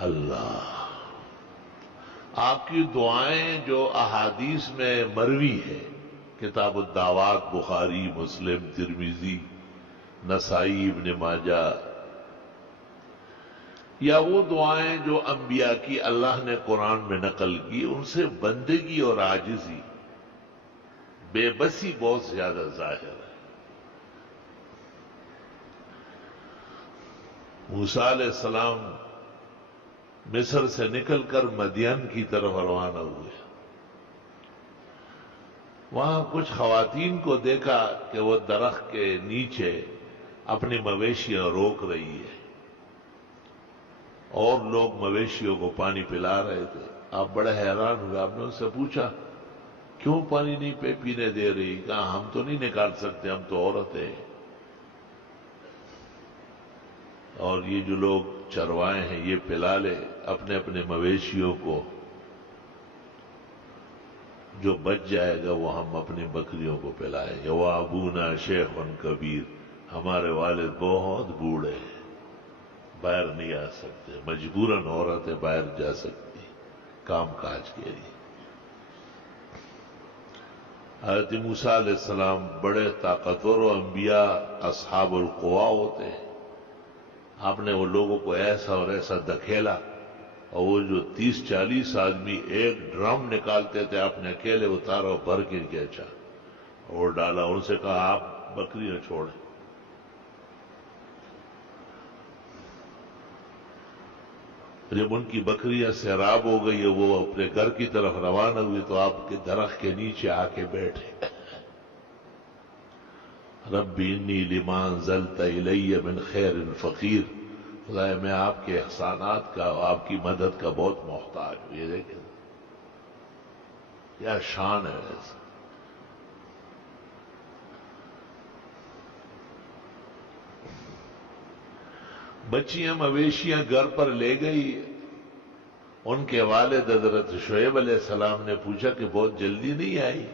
اللہ، آپ کی دعائیں جو احادیث میں مروی ہے، کتاب الدعوات بخاری، مسلم، ترمذی، نسائی، ابن ماجہ، یا وہ دعائیں جو انبیاء کی اللہ نے قرآن میں نقل کی، ان سے بندگی اور عاجزی، بے بسی بہت زیادہ ظاہر ہے۔ موسیٰ علیہ السلام مصر سے نکل کر مدین کی طرف روانہ ہوئے۔ وہاں کچھ خواتین کو دیکھا کہ وہ درخت کے نیچے اپنی مویشیاں روک رہی ہے، اور لوگ مویشیوں کو پانی پلا رہے تھے۔ آپ بڑے حیران ہوئے، آپ نے ان سے پوچھا کیوں پانی نہیں پینے دے رہی؟ کہا ہم تو نہیں نکال سکتے، ہم تو عورتیں ہیں، اور یہ جو لوگ چروائے ہیں یہ پلا لے اپنے اپنے مویشیوں کو، جو بچ جائے گا وہ ہم اپنی بکریوں کو پلائیں گے۔ وَأَبُونَا شَيْخٌ کبیر، ہمارے والد بہت بوڑھے ہیں، باہر نہیں آ سکتے، مجبوراً عورتیں باہر جا سکتی کام کاج کے لیے۔ حضرت موسیٰ علیہ السلام بڑے طاقتور و انبیاء اصحاب القوا ہوتے ہیں۔ آپ نے وہ لوگوں کو ایسا اور ایسا دھکیلا، اور وہ جو 30-40 آدمی ایک ڈرم نکالتے تھے، آپ نے اکیلے اتارا اور بھر کے کھینچا اور ڈالا، ان سے کہا آپ بکریاں چھوڑیں۔ جب ان کی بکریاں سیراب ہو گئی، وہ اپنے گھر کی طرف روانہ ہوئی تو آپ کے درخت کے نیچے آ کے بیٹھے۔ رب انی لما انزلت الی من خیر فقیر، خدایا میں آپ کے احسانات کا، آپ کی مدد کا بہت محتاج ہوں۔ یہ دیکھیں کیا شان ہے ایسا۔ بچیاں مویشیاں گھر پر لے گئی۔ ان کے والد حضرت شعیب علیہ السلام نے پوچھا کہ بہت جلدی نہیں آئی؟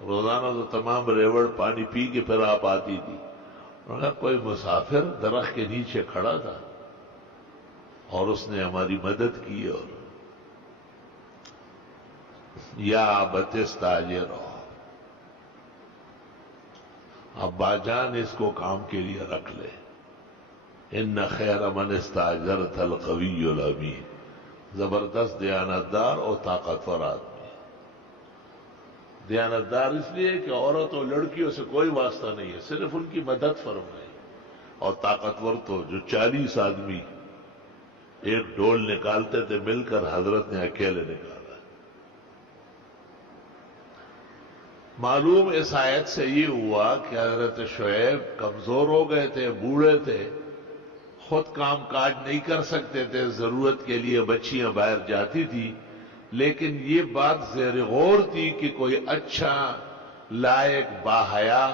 روزانہ تو تمام ریوڑ پانی پی کے پھر آپ آتی تھی۔ انہوں نے کہا کوئی مسافر درخت کے نیچے کھڑا تھا اور اس نے ہماری مدد کی، اور یا ابت استاجر، ابا جان اس کو کام کے لیے رکھ لے، ان خیر من استاجرت القوی الامین، زبردست دیانتدار اور طاقتور آدمی۔ دیانتدار اس لیے کہ عورت اور لڑکیوں سے کوئی واسطہ نہیں ہے، صرف ان کی مدد فرمائے، اور طاقتور تو جو 40 آدمی ایک ڈول نکالتے تھے مل کر، حضرت نے اکیلے نکالا۔ معلوم اس آیت سے یہ ہوا کہ حضرت شعیب کمزور ہو گئے تھے، بوڑھے تھے، خود کام کاج نہیں کر سکتے تھے، ضرورت کے لیے بچیاں باہر جاتی تھی، لیکن یہ بات زیر غور تھی کہ کوئی اچھا، لائق، باحیا،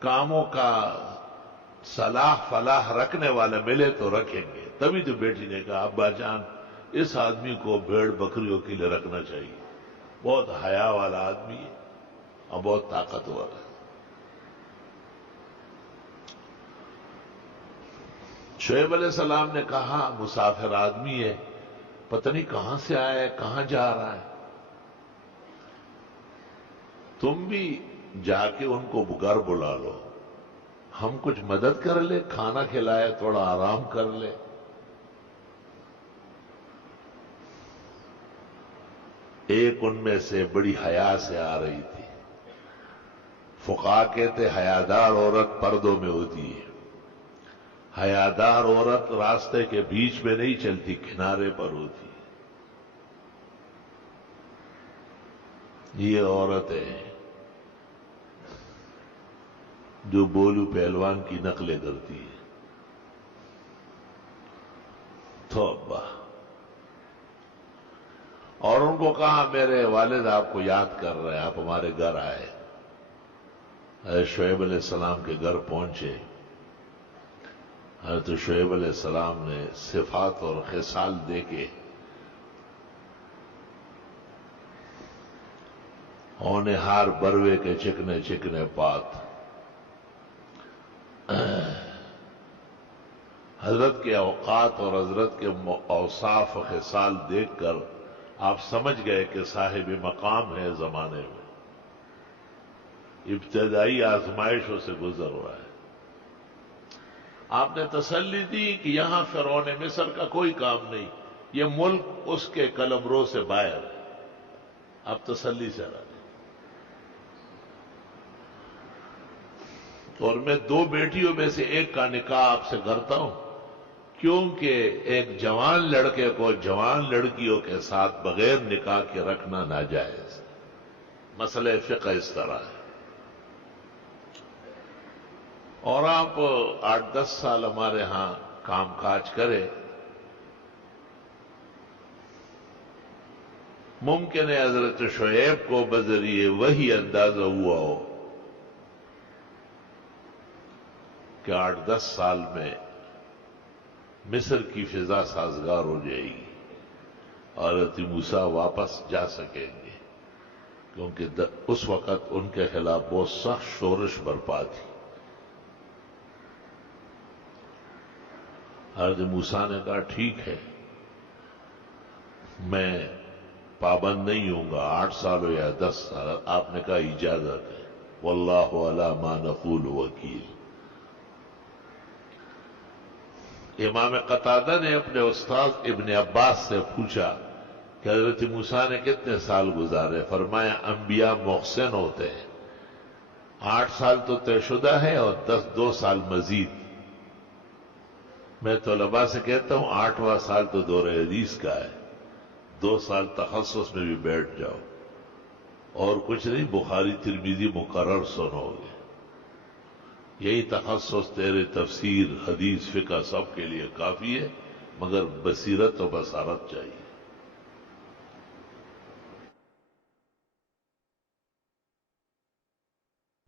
کاموں کا صلاح فلاح رکھنے والا ملے تو رکھیں گے۔ تبھی تو بیٹی نے کہا ابا جان اس آدمی کو بھیڑ بکریوں کے لیے رکھنا چاہیے، بہت حیا والا آدمی ہے اور بہت طاقتور ہے۔ شعیب علیہ السلام نے کہا مسافر آدمی ہے، پتہ نہیں کہاں سے آیا ہے، کہاں جا رہا ہے، تم بھی جا کے ان کو گھر بلا لو، ہم کچھ مدد کر لے، کھانا کھلائے، تھوڑا آرام کر لے۔ ایک ان میں سے بڑی حیا سے آ رہی تھی۔ فقہا کہتے حیادار عورت پردوں میں ہوتی ہے، حیادار عورت راستے کے بیچ میں نہیں چلتی، کنارے پر ہوتی ہے۔ یہ عورتیں جو بولو پہلوان کی نقلیں کرتی ہے، توبہ۔ اور ان کو کہا میرے والد آپ کو یاد کر رہے ہیں، آپ ہمارے گھر آئے۔ حضرت شعیب علیہ السلام کے گھر پہنچے۔ حضرت شعیب علیہ السلام نے صفات اور خصال دیکھے، ہونہار بروے کے چکنے چکنے پات، حضرت کے اوقات اور حضرت کے اوصاف و خصال دیکھ کر آپ سمجھ گئے کہ صاحب مقام ہے زمانے میں، ابتدائی آزمائشوں سے گزر رہا ہے۔ آپ نے تسلی دی کہ یہاں فرعون مصر کا کوئی کام نہیں، یہ ملک اس کے قلمرو سے باہر ہے، آپ تسلی سے رہے۔ اور میں دو بیٹیوں میں سے ایک کا نکاح آپ سے کرتا ہوں، کیونکہ ایک جوان لڑکے کو جوان لڑکیوں کے ساتھ بغیر نکاح کے رکھنا ناجائز، مسئلہ فقہ اس طرح ہے۔ اور آپ 8-10 سال ہمارے ہاں کام کاج کرے، ممکن ہے حضرت شعیب کو بذریعے وہی اندازہ ہوا ہو کہ 8-10 سال میں مصر کی فضا سازگار ہو جائے گی اور حضرت موسیٰ واپس جا سکیں گے، کیونکہ اس وقت ان کے خلاف بہت سخت شورش برپا تھی۔ حضرت موسیٰ نے کہا ٹھیک ہے، میں پابند نہیں ہوں گا، 8 سال ہو یا 10 سال۔ آپ نے کہا اجازت ہے، واللہ علی ما نقول وکیل۔ امام قتادہ نے اپنے استاد ابن عباس سے پوچھا کہ حضرت موسیٰ نے کتنے سال گزارے؟ فرمایا انبیاء محسن ہوتے ہیں، 8 سال تو طے شدہ ہے اور 2 سال مزید۔ میں طلباء سے کہتا ہوں 8واں سال تو دور حدیث کا ہے، 2 سال تخصص میں بھی بیٹھ جاؤ، اور کچھ نہیں، بخاری ترمذی مقرر سنو گے، یہی تخصص تیرے تفسیر حدیث فقہ سب کے لیے کافی ہے، مگر بصیرت و بصارت چاہیے۔